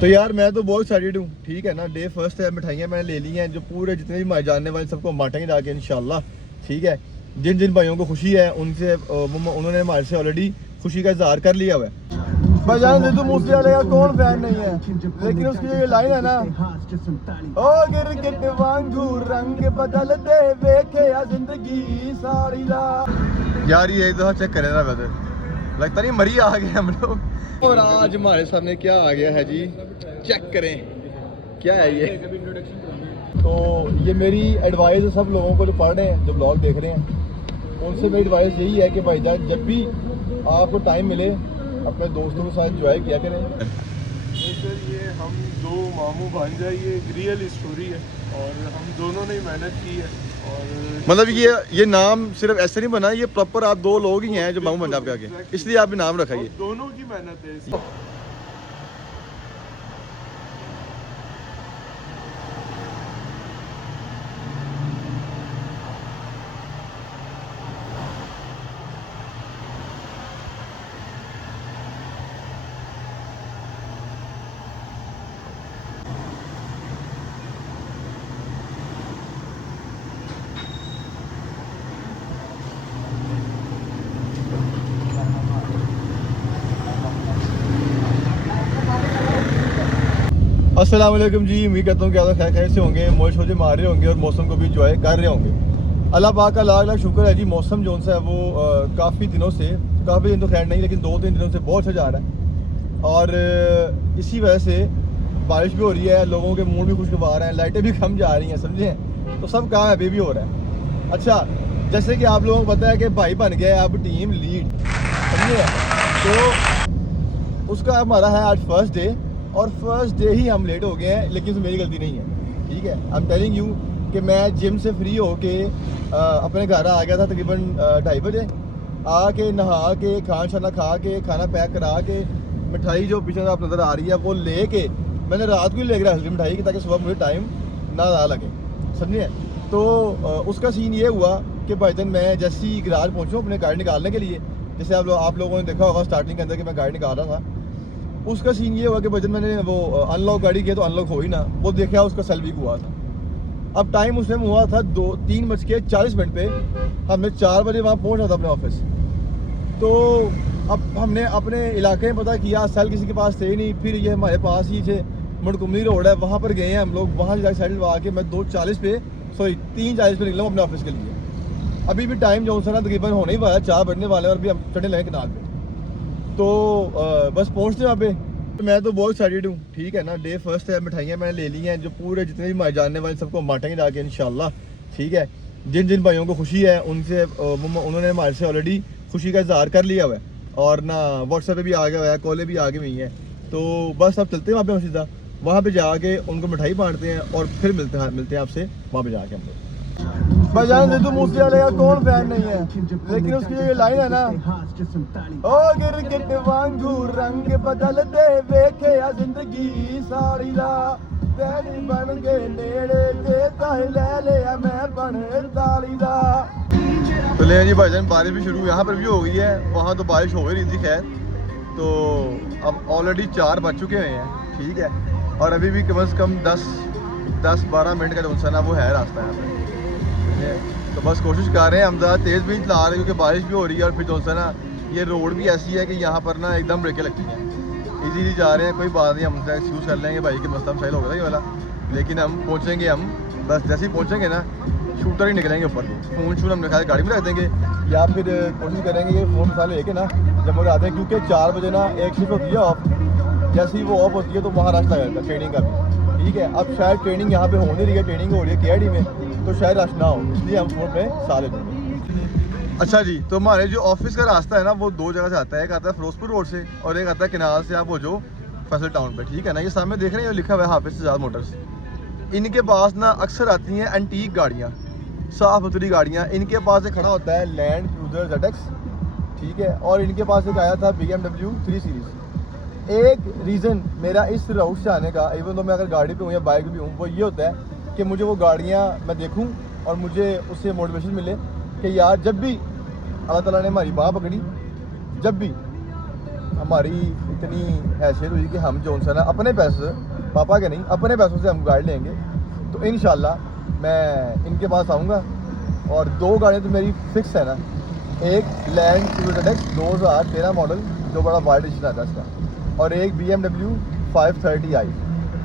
तो यार मैं तो बहुत एक्साइटेड हूँ, ठीक है ना। डे फर्स्ट है, मिठाइयाँ मैंने ले ली हैं, जो पूरे जितने भी हमारे जानने वाले सबको बांटेंगे जाके इंशाल्लाह, ठीक है। जिन जिन भाइयों को खुशी है उनसे उन्होंने हमारे से ऑलरेडी खुशी का इजहार कर लिया हुआ है। भाईजान सिद्धू मूसे वाले का कौन फैन नहीं है, लेकिन उसकी जो ये लाइन है ना, ओ गिरगिट वांगू रंग बदलते देखे या जिंदगी सारी ला। यार ये एक दफा चेक करें ना, वैसे लगता नहीं मरी आ गए हम लोग। और आज हमारे सामने क्या आ गया है जी, चेक करें क्या है ये। तो ये मेरी एडवाइस है सब लोगों को जो पढ़ रहे हैं, जो ब्लॉग देख रहे हैं, उनसे मेरी एडवाइस यही है कि भाईजान जब भी आपको टाइम मिले अपने दोस्तों के साथ एंजॉय किया करें। सर ये हम दो मामू भांजा, ये एक रियल स्टोरी है और हम दोनों ने मेहनत की है। और मतलब ये नाम सिर्फ ऐसे नहीं बना, ये प्रॉपर आप दो लोग ही हैं जो मामू पंजाब के आगे, इसलिए आप भी नाम रखा ये। दोनों की मेहनत है इसमें। अस्सलाम वालेकुम जी, उम्मीद करता हूँ कि आप खैर खैर से होंगे, मौज शोजे मार रहे होंगे और मौसम को भी इंजॉय कर रहे होंगे। अल्लाह पाक का लाख लाख शुक्र है जी। मौसम जो सा है वो काफ़ी दिनों से, काफ़ी दिन तो खैर नहीं लेकिन 2-3 दिनों से बहुत अच्छा जा रहा है और इसी वजह से बारिश भी हो रही है, लोगों के मूड भी खुशगवार हैं, लाइटें भी कम जा रही हैं, समझे। तो सब काम अभी भी हो रहा है। अच्छा, जैसे कि आप लोगों को पता है कि भाई बन गया है अब टीम लीड, समझे। तो उसका हमारा है आज फर्स्ट डे और फर्स्ट डे ही हम लेट हो गए हैं, लेकिन इसमें मेरी गलती नहीं है, ठीक है। आई एम टेलिंग यू कि मैं जिम से फ्री होके अपने घर आ गया था तकरीबन 2:30 बजे। आके नहा के खाना शाना खा के खाना पैक करा के मिठाई जो पीछे आप नज़र आ रही है वो ले के मैंने रात को ही ले गया हल्दी मिठाई की, ताकि सुबह मुझे टाइम ना लगे, समझिए। तो उसका सीन ये हुआ कि भाईजान मैं जैसे ही गराज पहुँचूँ अपने गाड़ी निकालने के लिए, जैसे आप लोगों ने देखा होगा स्टार्टिंग के अंदर कि मैं गाड़ी निकाल रहा था, उसका सीन ये हुआ कि भाईजान मैंने वो अनलॉक गाड़ी किया तो अनलॉक हो ही ना, वो देखा उसका सेल वीक हुआ था। अब टाइम उस टाइम हुआ था 3:40 पे, हमने 4 बजे वहाँ पहुँचा था अपने ऑफिस। तो अब हमने अपने इलाके में पता किया, सेल किसी के पास थे नहीं। फिर ये हमारे पास ही थे मुड़कुमनी रोड है, वहाँ पर गए हैं हम लोग, वहाँ जाकर सेल लगा के मैं 3:40 पे निकला हूँ अपने ऑफिस के लिए। अभी भी टाइम जो सा ना तकरीबन होने ही वाला है, 4 बजने वाले हैं और अभी हम चढ़ने लगे किनार पे। तो बस पहुँचते वहाँ पे। मैं तो बहुत एक्साइटेड हूँ, ठीक है ना। डे फर्स्ट है, मिठाइयाँ मैंने ले ली हैं, जो पूरे जितने भी हमारे जानने वाले सबको बांटेंगे जाके इंशाल्लाह, ठीक है। जिन जिन भाइयों को खुशी है उनसे उन्होंने हमारे से ऑलरेडी खुशी का इजहार कर लिया हुआ है और ना व्हाट्सएप पे भी आ गया हुआ है, कॉलें भी आ गई हुई हैं। तो बस अब चलते हैं वहाँ पे, सीधा वहाँ पे जाके उनको मिठाई बांटते हैं और फिर मिलते हैं आपसे वहाँ पे जाके हम लोग। भाईजान सिद्धू मूसे वाले का कौन फैन नहीं है, लेकिन उसकी जो ये लाइन है ना, ओ गिरगिट वांगू रंग बदलते देखे या जिंदगी सारी ला, तेरी बन के नेड़े ते ताहे ले लिया मैं बन ताली दा। तो ले जी भाईजान, बारिश भी शुरू यहाँ पर भी हो गई है, वहाँ तो बारिश हो ही रही थी खैर। तो अब ऑलरेडी 4 बज चुके हुए हैं, ठीक है। और अभी भी कम से कम 10-12 मिनट का जो सा ना वो है रास्ता यहाँ पे। तो बस कोशिश कर रहे हैं, हम ज़्यादा तेज़ भी नहीं चला रहे क्योंकि बारिश भी हो रही है और फिर जो सा ना ये रोड भी ऐसी है कि यहाँ पर ना एकदम ब्रेकें लगती हैं। इजीली जा रहे हैं, कोई बात नहीं, हम एक्सक्यूज़ कर लेंगे भाई कि मसला शायद होगा ये वाला, लेकिन हम पहुँचेंगे। हम बस जैसे ही पहुँचेंगे ना शूटर ही निकलेंगे ऊपर को, फ़ोन हमने कहा गाड़ी में रख देंगे या फिर कोशिश करेंगे ये फ़ोन साले लेके ना जब हम आते हैं, क्योंकि 4 बजे ना एक शिफ्ट होती है ऑफ, जैसे ही वो ऑफ होती है तो वहाँ रास्ता रहता है ट्रेनिंग का भी, ठीक है। अब शायद ट्रेनिंग यहाँ पे हो नहीं रही है, ट्रेनिंग हो रही है KID में, तो शायद रश ना हो, इसलिए हम फोन पे साले देंगे। अच्छा जी, तो हमारे जो ऑफिस का रास्ता है ना वो 2 जगह से आता है, एक आता है फिरोजपुर रोड से और एक आता है किनाल से, आप वो जो फैसल टाउन पे, ठीक है ना। ये सामने देख रहे हैं, लिखा हुआ है हाफिज सजाद मोटर्स। इनके पास ना अक्सर आती हैं एंटीक गाड़ियाँ, साफ सुथरी गाड़ियाँ। इनके पास एक खड़ा होता है लैंड क्रूजर ZX, ठीक है, और इनके पास एक आया था BMW 3 सीरीज़। एक रीज़न मेरा इस राउट से आने का, इवन तो मैं अगर गाड़ी पे हूँ या बाइक भी हूँ, वो ये होता है कि मुझे वो गाड़ियाँ मैं देखूँ और मुझे उससे मोटिवेशन मिले कि यार जब भी अल्लाह ताला ने हमारी बाह पकड़ी, जब भी हमारी इतनी हैसियत हुई कि हम जो सा ना अपने पैसे, पापा के नहीं, अपने पैसों से हम गाड़ी लेंगे। तो इंशाल्लाह मैं इनके पास आऊँगा और 2 गाड़ियाँ तो मेरी फिक्स है ना, एक लैंड क्रूज़र एक्स 2013 मॉडल जो बड़ा वाइड एडिशन आता है इसका, और एक BMW 530i।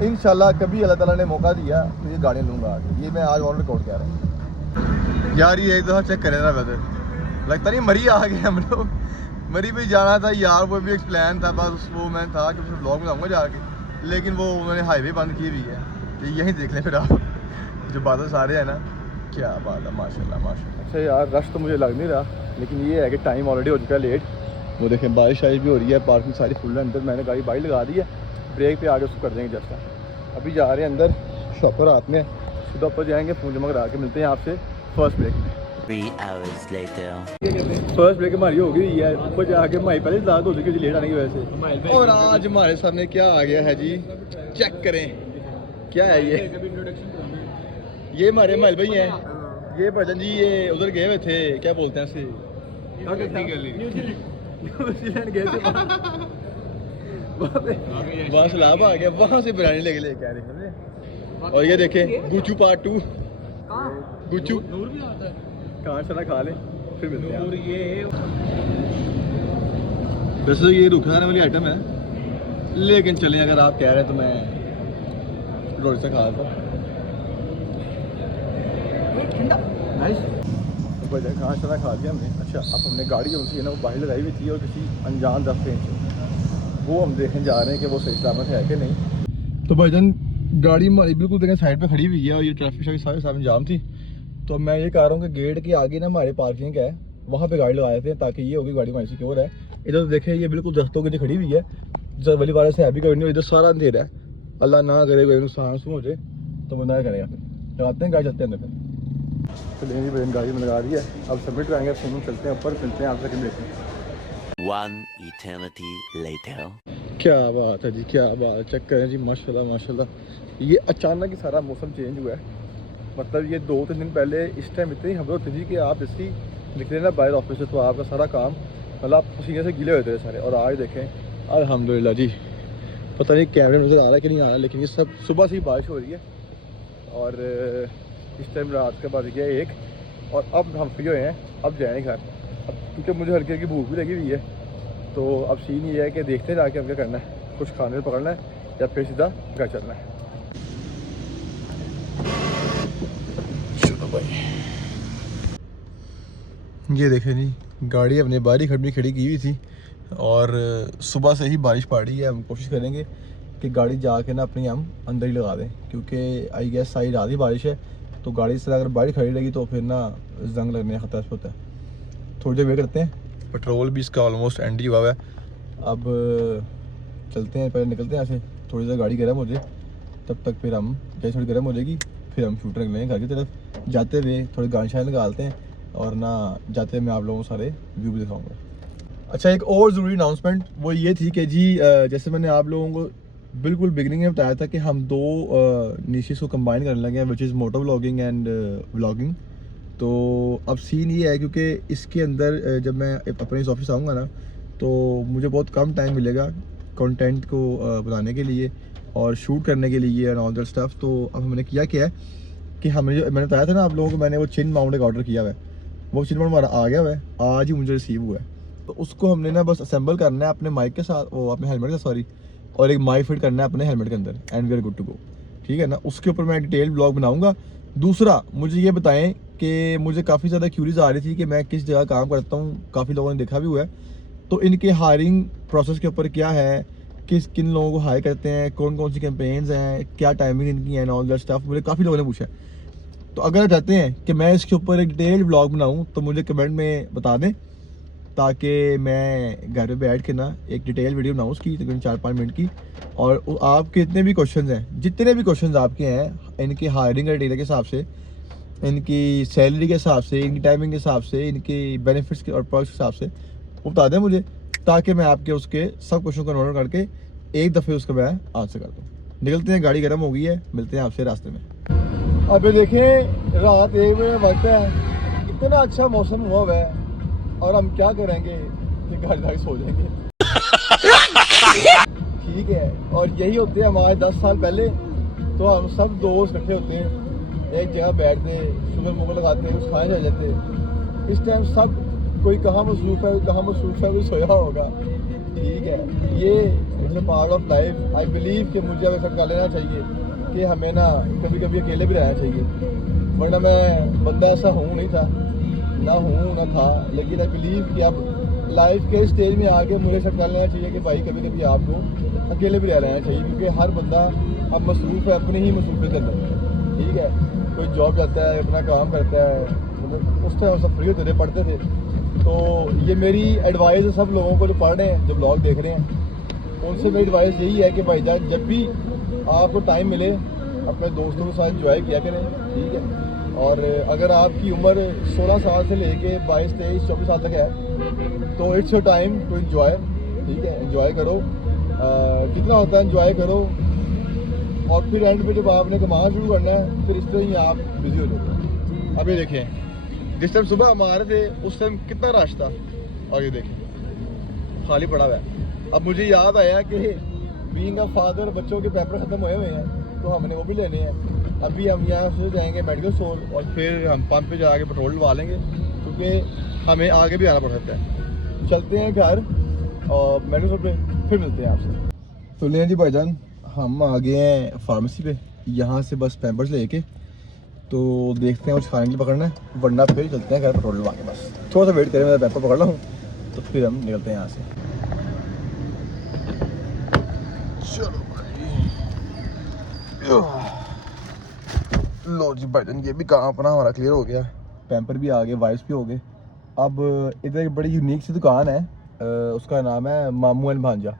इंशाल्लाह कभी अल्लाह ताला ने मौका दिया तो ये गाड़ियाँ लूँगा आगे। ये मैं आज ऑन रिकॉर्ड कह रहा हूँ यार। ये एक दफ़ा चेक करें ना वेदर, लगता नहीं मरी आ गए हम लोग। मरी भी जाना था यार, वो भी एक प्लान था, बस वो मैं था कि उसमें ब्लॉग में आऊँगा जाके, लेकिन वो उन्होंने हाईवे बंद की हुई है। तो यहीं देख लें फिर आप, जो बादल सारे हैं ना, क्या बात है माशाल्लाह माशाल्लाह। अच्छा यार रश तो मुझे लग नहीं रहा, लेकिन ये है कि टाइम ऑलरेडी हो चुका है लेट। वो देखें बारिश शारिश भी हो रही है, पार्किंग सारी फुल है अंदर। मैंने गाड़ी बाइक लगा दी है, ब्रेक पे आगे उसको कर देंगे जस्ट। अभी जा रहे हैं अंदर, शॉपर हाथ में, सीधा ऊपर जाएंगे, फ़ोन जमा करा के मिलते हैं आपसे फर्स्ट ब्रेक में। 3 hours later. फर्स्ट ब्रेक हमारी हो गई है, ऊपर जाके हमारी पहले ज़्यादा हो चुकी है लेट आने की वजह से। और आज हमारे सामने क्या आ गया है जी, चेक करें क्या है ये हमारे माइल भाई हैं, ये भजन जी ये उधर गए हुए थे, क्या बोलते हैं इसे, न्यूजीलैंड गए थे वहाँ से लाभ आ गया, वहाँ से बिरयानी लेके आ रहे हैं। और ये देखें गुच्चू पार्ट 2, गुच्चू कहाँ चला खा लें फिर मिलते हैं। वैसे ये रुखा खाने वाली आइटम है, लेकिन चलें अगर आप कह रहे हैं तो मैं रोटी से खा लेता हूँ। कहाँ चला खा लिया हमने। अच्छा अब हमने गाड़ी जो सी है ना वो बाहर लगाई हुई थी और किसी अनजान रास्ते से, वो हम देखने जा रहे हैं कि वो सही सलामत है कि नहीं। तो भाईजान गाड़ी हमारी बिल्कुल देखें साइड पे खड़ी हुई है और ये ट्रैफिक शाफिक सारे सामने जाम थी। तो मैं ये कह रहा हूँ कि गेट के आगे ना हमारे पार्किंग है, वहाँ पे गाड़ी लगाए थे ताकि ये होगी गाड़ी हमारी सिक्योर है। इधर तो देखें ये बिल्कुल दस्तों के नीचे खड़ी हुई है, जब वाली बार से हैवी करनी हो, इधर सारा अंधेरा है। अल्लाह ना करे कोई नुकसान हो जाए तो बंदा करेगा, फिर लगाते हैं गाड़ी, चलते हैं अंदर फिर। चलिए जी बहन गाड़ी में लगा दी है, अब सबमिट कराएंगे, फोन चलते हैं ऊपर, मिलते हैं आपसे कि देखते हैं। 1 eternity later. क्या बात है जी, क्या बात है, चेक करें जी माशाल्लाह माशाल्लाह। ये अचानक ही सारा मौसम चेंज हुआ है, मतलब ये 2-3 दिन पहले इस टाइम इतनी हवा होती थी कि आप जैसी निकले ना बाहर ऑफिस से तो आपका सारा काम मतलब आप पसीने से गीले होते थे सारे। और आज देखें अल्हम्दुलिल्लाह जी, पता नहीं कैमरे में नज़र आ रहा है कि नहीं आ रहा, लेकिन ये सब सुबह से ही बारिश हो रही है। और इस टाइम रात के बाद गया 1 और अब हम फ्री हुए हैं, अब जाएँ घर। अब क्योंकि मुझे हल्की हल्की भूख भी लगी हुई है, तो अब सीन ये है कि देखते हैं जाके हम क्या करना है, कुछ खाने में पकड़ना है या फिर सीधा घर चलना है। चलो भाई, ये देखें जी गाड़ी अपने बारी खड़ी की हुई थी और सुबह से ही बारिश पड़ रही है। हम कोशिश करेंगे कि गाड़ी जाके ना अपनी हम अंदर ही लगा दें, क्योंकि आई गेस सारी रात ही बारिश है, तो गाड़ी से अगर बारिश खड़ी रहेगी तो फिर ना जंग लगने का खतरा होता है। थोड़ी देर वेट करते हैं, पेट्रोल भी इसका ऑलमोस्ट एंड ही हुआ है। अब चलते हैं, पहले निकलते हैं यहाँ से, थोड़ी देर गाड़ी गर्म हो जाए, तब तक फिर हम जैसे थोड़ी गर्म हो जाएगी फिर हम शूटर निकलेंगे घर की तरफ। जाते हुए थोड़ी गाड़ी शायद निकालते हैं और ना जाते हुए मैं आप लोगों को सारे व्यू भी दिखाऊंगा। अच्छा एक और ज़रूरी अनाउंसमेंट वो ये थी कि जी जैसे मैंने आप लोगों को बिल्कुल बिगनिंग में बताया था कि हम 2 निशेस को कंबाइन करने लगे हैं, which is moto vlogging and vlogging. तो अब सीन ये है क्योंकि इसके अंदर जब मैं अपने इस ऑफिस आऊँगा ना तो मुझे बहुत कम टाइम मिलेगा कंटेंट को बनाने के लिए और शूट करने के लिए एंड ऑल दैट स्टफ। तो अब हमने किया क्या है कि हमने जो मैंने बताया था ना आप लोगों को, मैंने वो चिन माउंट का ऑर्डर किया हुआ है, वो चिन माउंट हमारा आ गया हुआ है, आज ही मुझे रिसीव हुआ है। तो उसको हमने ना बस असेंबल करना है अपने माइक के साथ, वो अपने हेलमेट का सॉरी, और एक माइक फिट करना है अपने हेलमेट के अंदर and we are good to go. ठीक है ना, उसके ऊपर मैं डिटेल ब्लॉग बनाऊंगा। दूसरा मुझे ये बताएं कि मुझे काफ़ी ज़्यादा क्यूरीज आ रही थी कि मैं किस जगह काम करता हूँ, काफ़ी लोगों ने देखा भी हुआ है, तो इनके हायरिंग प्रोसेस के ऊपर क्या है, किन लोगों को हायर करते हैं, कौन कौन सी कैंपेन्स हैं, क्या टाइमिंग इनकी है, ऑल दैट स्टफ मुझे काफ़ी लोगों ने पूछा है। तो अगर आप चाहते हैं कि मैं इसके ऊपर एक डिटेल ब्लॉग बनाऊँ तो मुझे कमेंट में बता दें, ताकि मैं घर पे बैठ के ना एक डिटेल वीडियो बनाऊँ उसकी तकरीबन 4-5 मिनट की। और आपके जितने भी क्वेश्चन हैं, जितने भी क्वेश्चन आपके हैं, इनकी हायरिंग क्राइटेरिया के हिसाब से, इनकी सैलरी के हिसाब से, इनकी टाइमिंग के हिसाब से, इनकी बेनिफिट्स के और पर्क्स के हिसाब से वो बता दें मुझे, ताकि मैं आपके उसके सब क्वेश्चन को नोट करके एक दफ़े उसका मैं आंसर कर दूँ। निकलते हैं, गाड़ी गर्म हो गई है, मिलते हैं आपसे रास्ते में। अब देखें रात 1 बजे वक्त है, इतना अच्छा मौसम हुआ है और हम क्या करेंगे कि घर जाके सो जाएंगे। ठीक है, और यही होते हैं हमारे 10 साल पहले। तो हम सब दोस्त इकट्ठे होते हैं, एक जगह बैठते, शुगर मुगर लगाते हैं, कुछ खाने चले जाते हैं। इस टाइम सब कोई कहाँ मसरूफ़ है, कहाँ मसरूफ़ है, कोई सोया होगा। ठीक है, ये it's a part of life. I believe कि मुझे अब ऐसा कर लेना चाहिए कि हमें ना कभी कभी अकेले भी रहना चाहिए, वरना मैं बंदा ऐसा हूँ नहीं था, ना हूँ ना था। लेकिन आई बिलीव कि अब लाइफ के स्टेज में आके मुझे सब कर लेना चाहिए कि भाई कभी कभी आपको अकेले भी रह रहना चाहिए, क्योंकि हर बंदा अब मसरूफ़ है अपनी ही मसरूफ़ियत के अंदर। ठीक है, कोई जॉब जाता है, अपना काम करता है, मतलब उस टाइम सब फ्री होते थे, पढ़ते थे। तो ये मेरी एडवाइस है सब लोगों को जो पढ़ रहे हैं, जो ब्लॉग देख रहे हैं, उनसे मेरी एडवाइस यही है कि भाईजान जब भी आपको टाइम मिले अपने दोस्तों के साथ इंजॉय किया करें। ठीक है, और अगर आपकी उम्र 16 साल से लेके 22, 23, 24 साल तक है तो it's your time to enjoy. ठीक है, एंजॉय करो, कितना होता है एंजॉय करो, और फिर एंड पे जब आपने कमाना शुरू करना है फिर इस तरह ही आप बिजी हो जाओगे। अब ये देखें, जिस टाइम सुबह हम आ रहे थे उस टाइम कितना रश था, और ये देखें खाली पड़ा हुआ है। अब मुझे याद आया कि बीइंग अ फादर, बच्चों के पेपर ख़त्म हुए हुए हैं तो हमने वो भी लेने हैं। अभी हम यहाँ से जाएंगे मेडिकल स्टोर और फिर हम पंप पे जाके पेट्रोल डलवा लेंगे, क्योंकि हमें आगे भी आना पड़ सकता है। चलते हैं घर और मेडिकल स्टोर पे फिर मिलते हैं आपसे। तो ले जी भाईजान, हम आ गए हैं फार्मेसी पे, यहाँ से बस पैम्पर्स लेके तो देखते हैं कुछ खाने के लिए पकड़ना है, वरना फिर चलते हैं घर पेट्रोल डलवा के। बस थोड़ा सा वेट करें, मैं पैम्पर पकड़ रहा हूँ तो फिर हम निकलते हैं यहाँ से। चलो लो जी भाईजान, ये भी काम अपना हमारा क्लियर हो गया, पैम्पर भी आ गए, वाइप्स भी हो गए। अब इधर एक बड़ी यूनिक सी दुकान है, उसका नाम है मामू एंड भांजा।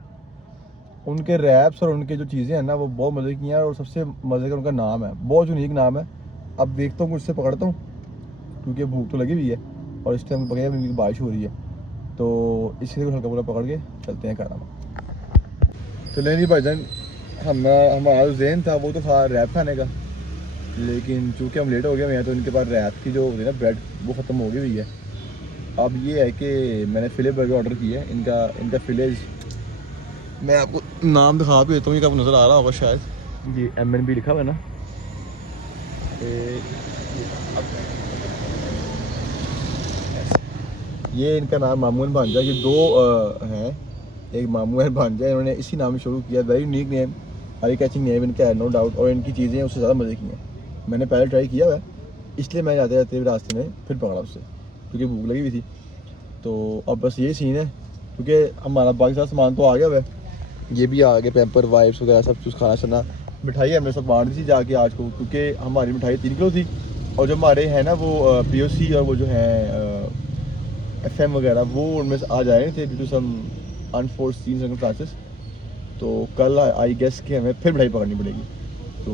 उनके रैप्स और उनके जो चीज़ें हैं ना वो बहुत मज़े की हैं, और सबसे मज़े का उनका नाम है, बहुत यूनिक नाम है। अब देखता हूँ मुझसे पकड़ता हूँ, क्योंकि भूख तो लगी हुई है और इस टाइम पकड़े क्योंकि बारिश हो रही है, तो इसलिए हल्का फुल्का पकड़ के चलते हैं खाना। तो नहीं जी भाईजान, हमारा ज़हन था वो तो रैप खाने का, लेकिन चूँकि हम लेट हो गए हैं तो इनके पास रैप की जो होती है ना ब्रेड वो ख़त्म हो गई हुई है। अब ये है कि मैंने फिले बर्गर ऑर्डर किया है, इनका फिलेज मैं आपको नाम दिखा भी देता हूँ, ये आपको नज़र आ रहा होगा शायद, ये MNB लिखा हुआ है ना। ये इनका नाम मामू एंड भांजा, ये दो हैं, एक मामू एंड भांजा, इन्होंने इसी नाम में शुरू किया। Very unique name, eye catching name इनका है, नो डाउट, और इनकी चीज़ें उससे ज़्यादा मज़े की हैं। मैंने पहले ट्राई किया हुआ है, इसलिए मैं जाते जाते रास्ते में फिर पकड़ा उससे, क्योंकि भूख लगी हुई थी। तो अब बस ये सीन है, क्योंकि हमारा बाकी सारा सामान तो आ गया हुआ है, ये भी आ गए, पैम्पर वाइप्स वगैरह सब कुछ, खाना शाना, मिठाई हमने सब बांट दी थी जाके आज को, क्योंकि हमारी मिठाई 3 किलो थी, और जो हमारे हैं ना वो POC और वो जो हैं FM वगैरह वो उनमें से आ जा रहे थे due to some unforeseen circumstances. तो कल आई गेस कि हमें फिर मिठाई पकड़नी पड़ेगी। तो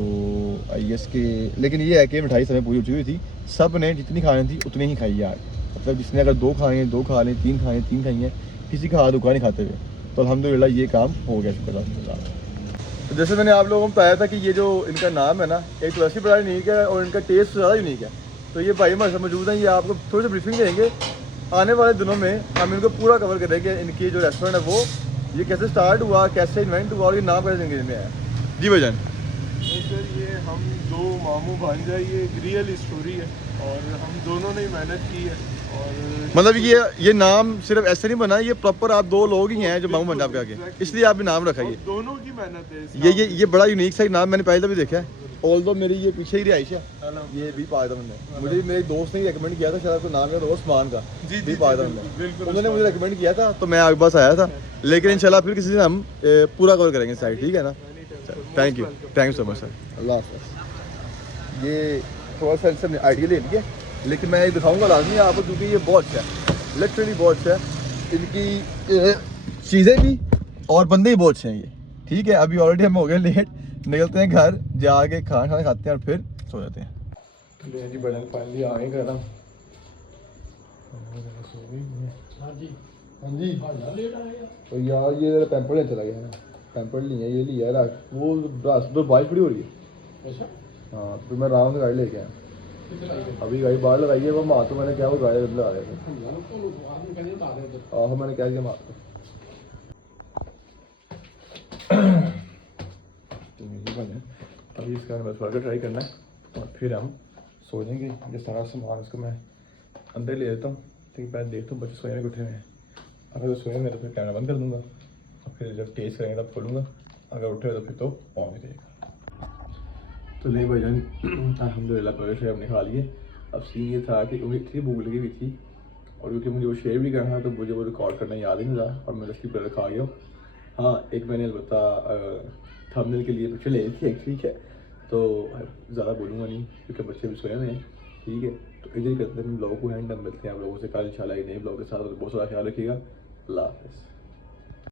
आई गेस के, लेकिन ये है कि मिठाई समय पूरी हो चुकी थी, सब ने जितनी खानी थी उतनी ही खाई यार, मतलब जिसने अगर 2 खाए 2 खा लें, 3 खाए 3 खाई हैं, किसी का हाथ दुखा नहीं खाते हुए। तो अल्हम्दुलिल्लाह ये काम हो गया, शुक्र। तो जैसे मैंने आप लोगों को बताया था कि ये जो इनका नाम है ना, एक तो वैसे बड़ा यूनिक है और इनका टेस्ट ज़्यादा यूनिक है। तो ये भाई हमारे साथ मौजूद हैं, ये आपको थोड़ी सी ब्रीफिंग देंगे। आने वाले दिनों में हम इनको पूरा कवर करेंगे, इनकी जो रेस्टोरेंट है वो ये कैसे स्टार्ट हुआ, कैसे इन्वेंट हुआ और ये नाम कैसे इंग्लिश में आया। जी भाईजान। तो सर ये हम दो मामू भांजा, ये एक रियल स्टोरी है और हम दोनों ने मेहनत की है। और मतलब ये नाम सिर्फ ऐसे नहीं बना, ये प्रॉपर आप 2 लोग ही हैं जो मामू भांजा आपके आगे, इसलिए आपने नाम रखा है। दोनों की मेहनत है। ये बड़ा यूनिक सा नाम मैंने पहले भी देखा है, ऑल्दो मेरी ये पीछे ही रिहाइश है, ये भी पाया था मैंने, मुझे मेरे दोस्त ने रिकमेंड किया था, शायद आपको नाम है उस्मान का, भी पाया था मैंने, उन्होंने मुझे रिकमेंड किया था तो मैं आपके पास आया था। लेकिन इंशाल्लाह फिर किसी दिन हम पूरा कवर करेंगे साइड, ठीक है ना। Thank you so much sir, अल्लाह हाफ़िज़। ये थोड़ा सा इनसे आइडिया ले लिया, लेकिन मैं ये दिखाऊंगा लाजमी आपको, क्योंकि ये बहुत अच्छा है, लिटरली बहुत अच्छा है, इनकी चीज़ें भी और बंदे ही बहुत अच्छे हैं ये। ठीक है, अभी ऑलरेडी हम हो गए लेट, निकलते हैं घर, जाके खाना खाते हैं और फिर सो जाते हैं। जी बड़न फाइनली आ गए घर हम। हाँ जी तो यार ये पैम्पर लेने चला गया, पैम्पर लिया, ये लिया वो रास्ते तो बारिश बड़ी हो रही है। अच्छा हाँ, तो मैं आराम से गाड़ी लेके आया, अभी गाड़ी बाहर लगाई है, वो मार तो मैंने क्या वो गाड़ी लगा रहे थे, हाँ मैंने क्या किया मार। तो ये बने अभी इसका हमें बर्गर ट्राई करना है और फिर हम सो जाएंगे। ये सारा सामान उसको मैं अंदर ले लेता हूँ, ठीक है। मैं देखता हूँ बच्चे सोए में उठे हुए हैं, अगर वो सोए में तो फिर कैमरा बंद कर दूँगा और फिर जब टेस्ट करेंगे तब खोलूँगा, अगर उठे तो फिर तो पहुँच जाएगा। तो नहीं भाईजान अल्हम्दुलिल्लाह बर्गर शेयर हमने खा लिए। अब सीन ये था कि मुझे इतनी भूख लगी हुई थी और क्योंकि मुझे वो शेयर भी करना था तो मुझे वो रिकॉर्ड करना याद ही नहीं रहा और मैं उसकी बर्गर खा गया हूँ। हाँ, एक मैंने अलबत्ता थंबनेल के लिए पिक्चर ले ली थी एक, ठीक है। तो ज़्यादा बोलूँगा नहीं क्योंकि बच्चे भी सोए हुए हैं, ठीक है। तो इधर ही करते हैं ब्लॉग को हैंड, मिलते हैं आप लोगों से कल इंशाल्लाह एक नए ब्लॉग के साथ। बहुत सारा ख्याल रखिएगा। अल्लाह हाफ़िज़।